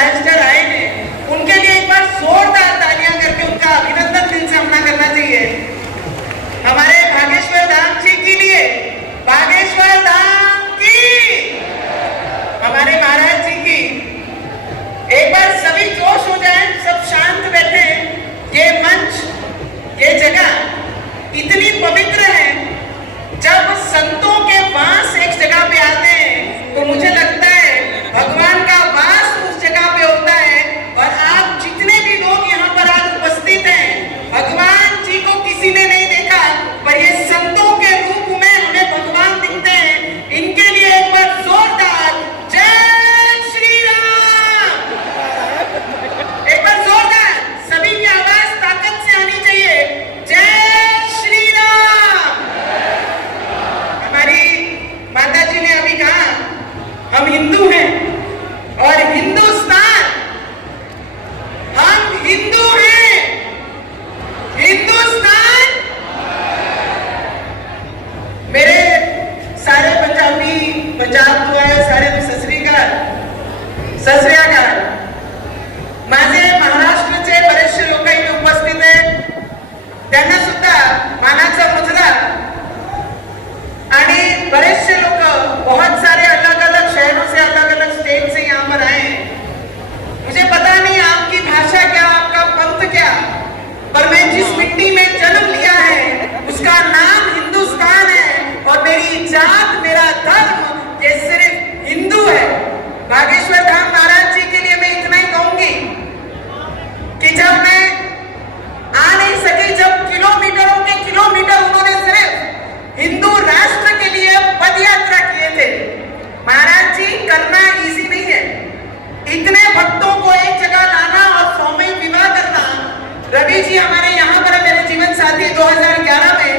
Ambassador आए हैं, उनके लिए एक बार जोरदार तालियां करके उनका अभिनंदन दिल से अपना करना चाहिए। हमारे बागेश्वर धाम जी के लिए, बागेश्वर धाम की, हमारे महाराज जी की। एक बार सभी जोश हो जाए, सब शांत बैठे। ये मंच, ये जगह इतनी पवित्र है। जब संतों के वास एक जगह पे आते हैं तो मुझे लगता है भगवान का वास उस जगह पे होता है। और आप जितने भी लोग यहाँ पर आज उपस्थित हैं, भगवान जी को किसी ने नहीं देखा, पर ये संतों के रूप में हमें भगवान दिखते हैं। इनके लिए एक बार जोरदार जय श्री राम, एक बार जोरदार, सभी की आवाज ताकत से आनी चाहिए। जय श्री राम। हमारी माता जी ने अभी कहा हम हिंदू हैं और हिंदुस्तान, हम हिंदू हैं, हिंदुस्तान। मेरे सारे पंजाबी, पंजाब तो आया, सारे सत श्री अकाल, सत श्री अकाल। माझे महाराष्ट्राचे बरेचसे लोक इथे उपस्थित आहेत, त्यांना सुद्धा मानाचा मुजरा। आणि बरेचसे लोग बहुत सारे अलग अलग शहरों से, अलग अलग स्टेट से यहाँ पर आए हैं। मुझे पता नहीं आपकी भाषा क्या, आपका पंथ क्या, पर मैं जिस मिट्टी में जन्म लिया है उसका नाम हिंदुस्तान है। और मेरी जात, मेरा धर्म ये सिर्फ हिंदू है। बागेश्वर धाम महाराज जी के लिए मैं इतना ही कहूंगी कि जब मैं आ नहीं सकी, जब किलोमीटरों के किलोमीटर उन्होंने सिर्फ हिंदू राष्ट्र के लिए पद यात्रा किए थे। महाराज जी, करना इजी नहीं है, इतने भक्तों को एक जगह लाना और 100 में विवाह करना। रवि जी हमारे यहाँ पर मेरे जीवन साथी 2011 में।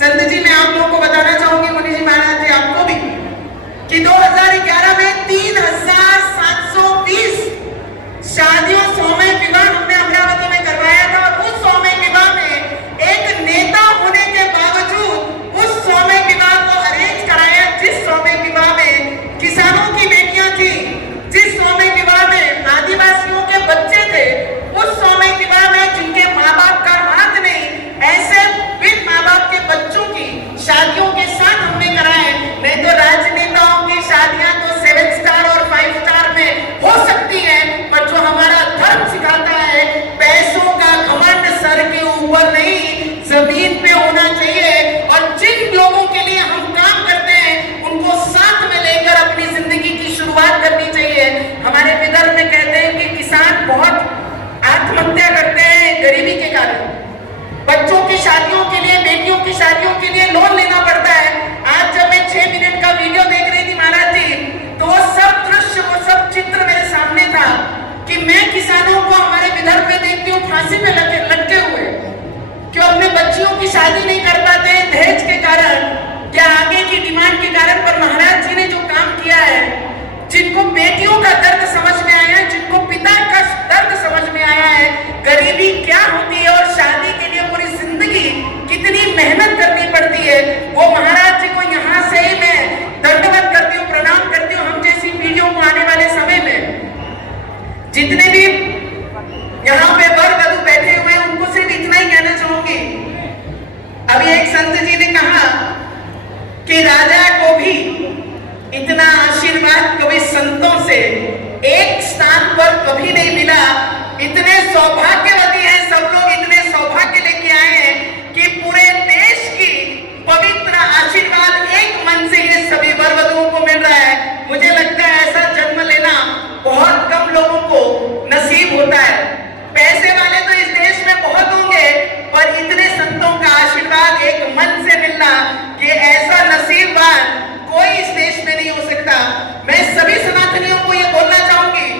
संत जी मैं आप लोगों को बताना चाहूंगी, मुनि जी, महाराज जी आपको भी, कि 2011 में 3720 शादियों 100 में विवाह हमने अमरावती में करवाया था। और उस 100 में विवाह में एक नेता होने के बावजूद उस 100 में विवाह को अरेंज कराया, जिस 100 में विवाह में किसानों की बेटियां थी, जिस 100 में विवाह में आदिवासियों के बच्चे थे, उस 100 में विवाह में जिनके माँ बाप का हाथ नहीं, ऐसे बिन माँ बाप के बच्चों की शादियों के साथ हमने कराए। नहीं तो राजनेताओं की शादियां तो 7 स्टार और 5 स्टार में हो सकती है, पर जो हमारा धर्म सिखाता है, पैसों का घमंड सर के ऊपर नहीं, जमीन पे होना चाहिए। और जिन लोगों के लिए हम काम करते हैं उनको साथ में लेकर अपनी जिंदगी की शुरुआत करनी चाहिए। हमारे विदर्भ में कहते हैं कि किसान बहुत आत्महत्या करते हैं गरीबी के कारण। बच्चों की शादियों के लिए, बेटियों की शादियों के लिए लोन लेना पड़ता है। आज जब मैं 6 मिनट का वीडियो देख रही थी महाराज जी, तो वो सब दृश्य, वो सब चित्र मेरे सामने था कि मैं किसानों को हमारे विदर्भ में देखती हूँ फांसी पे लटके हुए, क्यों अपने बच्चियों की शादी नहीं कर पाते हैं दहेज के कारण, क्या आगे की डिमांड के कारण। पर महाराज जी ने जो काम किया है, जिनको बेटियों का दर्द समझ में आया है, जिनको पिता का दर्द समझ में आया है, गरीबी क्या होती है और शादी के लिए पूरी जिंदगी कितनी मेहनत करनी पड़ती है, वो महाराज जी को यहाँ से ही मैं दंडवत करती हूँ, प्रणाम करती हूँ। हम जैसी पीढ़ियों को आने वाले समय में जितने भी यहाँ पे वर वधू बैठे हुए हैं, उनको सिर्फ इतना ही कहना चाहूंगी। अभी एक संत जी ने कहा कि राजा को भी इतना आशीर्वाद कभी संतों से एक स्थान पर कभी नहीं मिला। इतने सौभाग्यवती हैं सब लोग, इतने सौभाग्य लेके आए हैं कि पूरे देश की पवित्र आशीर्वाद एक मन से ये सभी वर वधुओं को मिल रहा है। मुझे लगता है ऐसा जन्म लेना बहुत कम लोगों को नसीब होता है। पैसे वाले तो इस देश में बहुत होंगे, पर इतने संतों का आशीर्वाद एक मन से मिलना, ये ऐसा नसीबवान कोई इस देश में नहीं हो सकता। मैं सभी सनातनियों को ये बोलना चाहूंगी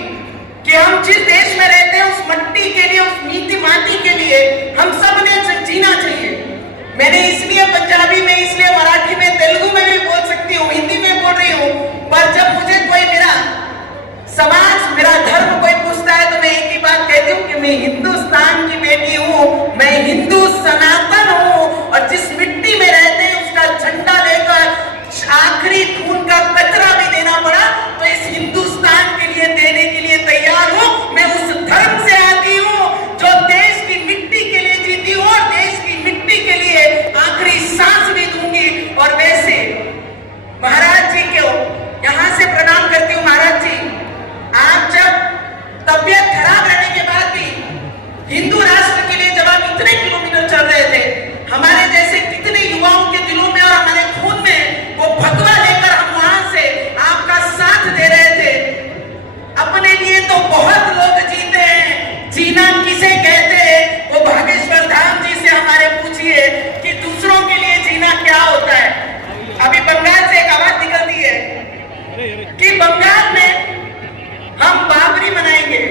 कि हम जिस देश में रहते हैं, उस मट्टी के लिए, उस नीति माटी के लिए हम सब ने जीना चाहिए। मैंने इसलिए पंजाबी में, इसलिए मराठी में, तेलुगु में भी बोल सकती हूँ, हिंदी में बोल रही हूँ, पर जब मुझे कोई मेरा समाज, मेरा धर्म कोई पूछता है तो मैं एक ही बात कहती हूँ कि मैं हिंदुस्तान की बेटी हूँ, मैं हिंदू सनातन हूँ। और जिस मिट्टी में रहते हैं उसका झंडा लेकर आखिरी खून का कचरा भी देना पड़ा तो इस हिंदुस्तान के लिए देने के लिए तैयार हूँ। लिए तो बहुत लोग जीते हैं, जीना किसे कहते हैं वो भागेश्वर धाम जी से हमारे पूछिए कि दूसरों के लिए जीना क्या होता है। अभी बंगाल से एक आवाज निकलती है कि बंगाल में हम बाबरी बनाएंगे,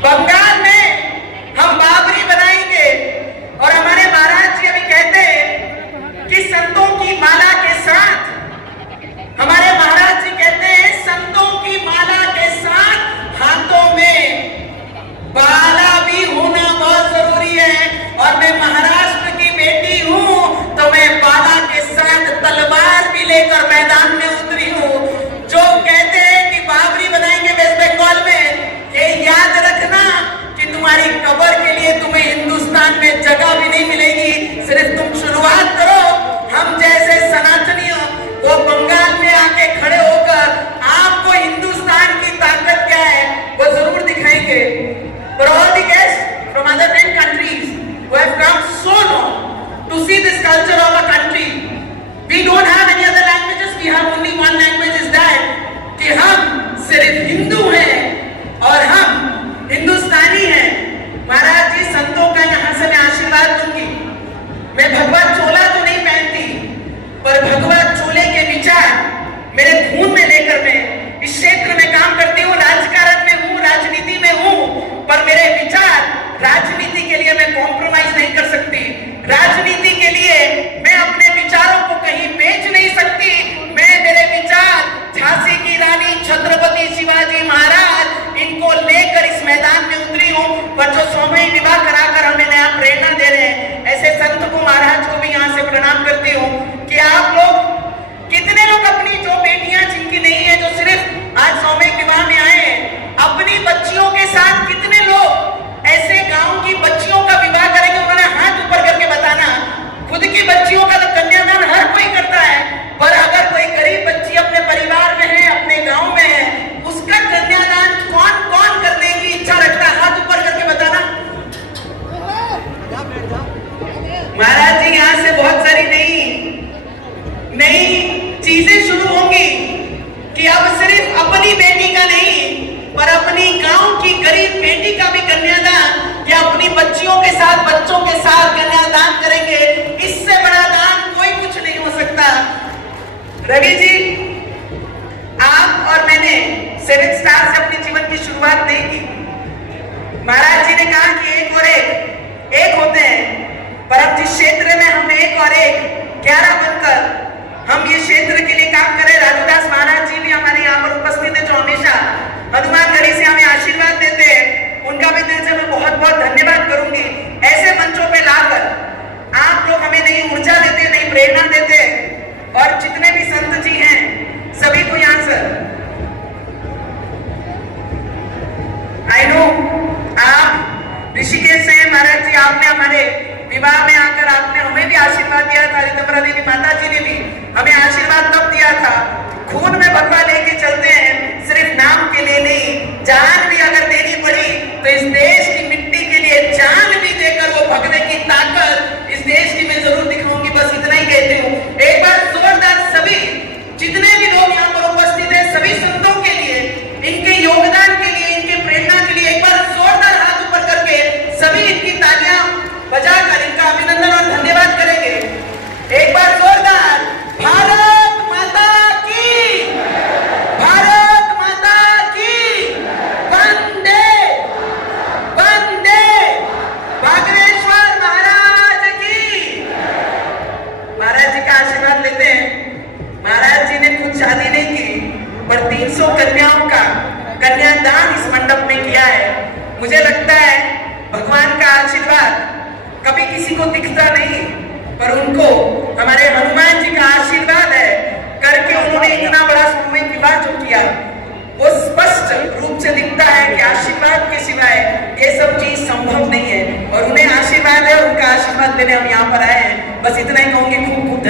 बंगाल में हम बाबरी बनाएंगे। और हमारे महाराज जी अभी कहते हैं कि संतों की माला के साथ, हमारे महाराज जी कहते हैं संतों की माला के साथ हाथों में बाला भी होना बहुत जरूरी है। और मैं महाराष्ट्र की बेटी हूं तो मैं बाला के साथ तलवार भी लेकर मैदान में उतरी हूं। जो कहते हैं कि बाबरी बनाएंगे वेस्ट बंगाल में, ये याद रखना कि तुम्हारी कब्र के लिए तुम्हें हिंदुस्तान में जगह भी नहीं मिलेगी। सिर्फ तुम शुरुआत करो, हम जैसे सनातनियों वो बंगाल में आके खड़े होकर आपको हिंदुस्तान की ताकत क्या है वो जरूर दिखाएंगे। For all the guests from other 10 countries who have come so long to see this culture of a country, we don't have any other languages, we have only one language, is that कि हम सिर्फ हिंदू हैं और हम हिंदुस्तानी हैं। महाराज जी संतों का यहाँ से मैं आशीर्वाद दूंगी। मैं भगवा चोला तो नहीं पहनती, पर भगवा चोले के विचार मेरे खून में लेकर मैं इस क्षेत्र में काम करती हूँ। राजकारण में हूँ, राजनीति में हूँ, पर मेरे विचार राजनीति के लिए मैं कॉम्प्रोमाइज नहीं कर सकती। राजनीति के लिए मैं अपने विचारों को कहीं बेच नहीं सकती। मैं मेरे विचार झांसी की रानी छत्रपति शिवाजी महाराज इनको लेकर इस मैदान में उतरी हूँ। पर जो स्वामी विवाह कराकर हमें नया प्रेरणा दे रहे हैं, ऐसे संत को महाराज को भी यहाँ से प्रणाम करती हूँ कि आप लोग कितने लोग अपनी जो बेटियां जिनकी नहीं है, जो सिर्फ आज सामूहिक विवाह में आए हैं, अपनी बच्चियों के साथ कितने लोग ऐसे गांव की बच्चियों का विवाह करेंगे? उन्होंने हाथ ऊपर करके बताना। खुद की बच्चियों का तो कन्यादान हर कोई करता है, पर अगर कोई गरीब बच्ची अपने परिवार में है, अपने गांव में है, उसका कन्यादान कौन कौन करने की इच्छा रखता है? हाथ ऊपर करके बताना। महाराज जी यहाँ से बहुत सारी नई चीजें शुरू होंगी कि अब सिर्फ अपनी बेटी का नहीं, पर अपनी गांव की गरीब बेटी का भी कन्यादान या अपनी बच्चियों के साथ बच्चों के साथ कन्यादान करेंगे। इससे बड़ा दान कोई कुछ नहीं हो सकता। रवि जी, आप और मैंने 7 स्टार से अपने जीवन की शुरुआत नहीं की। महाराज जी ने कहा कि एक और एक होते हैं, पर अब जिस क्षेत्र में हम एक और एक 11 बनकर हम ये क्षेत्र के लिए काम करें। राजूदास महाराज जी भी हमारे यहाँ पर उपस्थित है, जो हमेशा हनुमानगढ़ी से हमें आशीर्वाद देते हैं। उनका भी दिल से मैं बहुत बहुत धन्यवाद करूंगी। ऐसे मंचों पे लाकर आप लोग हमें नई ऊर्जा देते, नई प्रेरणा देते। और जितने भी संत जी हैं सभी को यहाँ से आई नो आप ऋषिकेश से महाराज जी, आपने हमारे विवाह में आकर आपने हमें भी आशीर्वाद दिया था। रितंबरा देवी माता जी ने भी हमें आशीर्वाद तब दिया था। खून में भगवा लेके चलते हैं, सिर्फ नाम के लिए नहीं, जान भी अगर देनी पड़ी तो इस देश की मिट्टी के लिए जान भी देकर वो भगवे की ताकत इस देश की मैं जरूर दिखाऊंगी। बस इतना ही कहती हूँ। एक बार जोरदार सभी जितने भी लोग यहाँ पर उपस्थित हैं, सभी संतों के लिए, इनके योगदान के लिए, इनके प्रेरणा के लिए एक बार जोरदार हाथ ऊपर करके सभी इनकी तालियां बजाकर इनका अभिनंदन और धन्यवाद करेंगे। एक बार जोरदार भारत माता की, भारत माता की, वंदे वंदे, बागेश्वर महाराज की। महाराज जी का आशीर्वाद लेते हैं। महाराज जी ने खुद शादी नहीं की, पर 300 कन्याओं का कन्यादान इस मंडप में किया है। मुझे लगता है भगवान का आशीर्वाद कभी किसी को दिखता नहीं, पर उनको हमारे हनुमान जी का आशीर्वाद है करके उन्होंने इतना बड़ा सामूहिक विवाह जो किया, वो स्पष्ट रूप से दिखता है कि आशीर्वाद के सिवाय ये सब चीज संभव नहीं है। और उन्हें आशीर्वाद है, उनका आशीर्वाद लेने हम यहाँ पर आए हैं। बस इतना ही कहूंगी। खूब खूब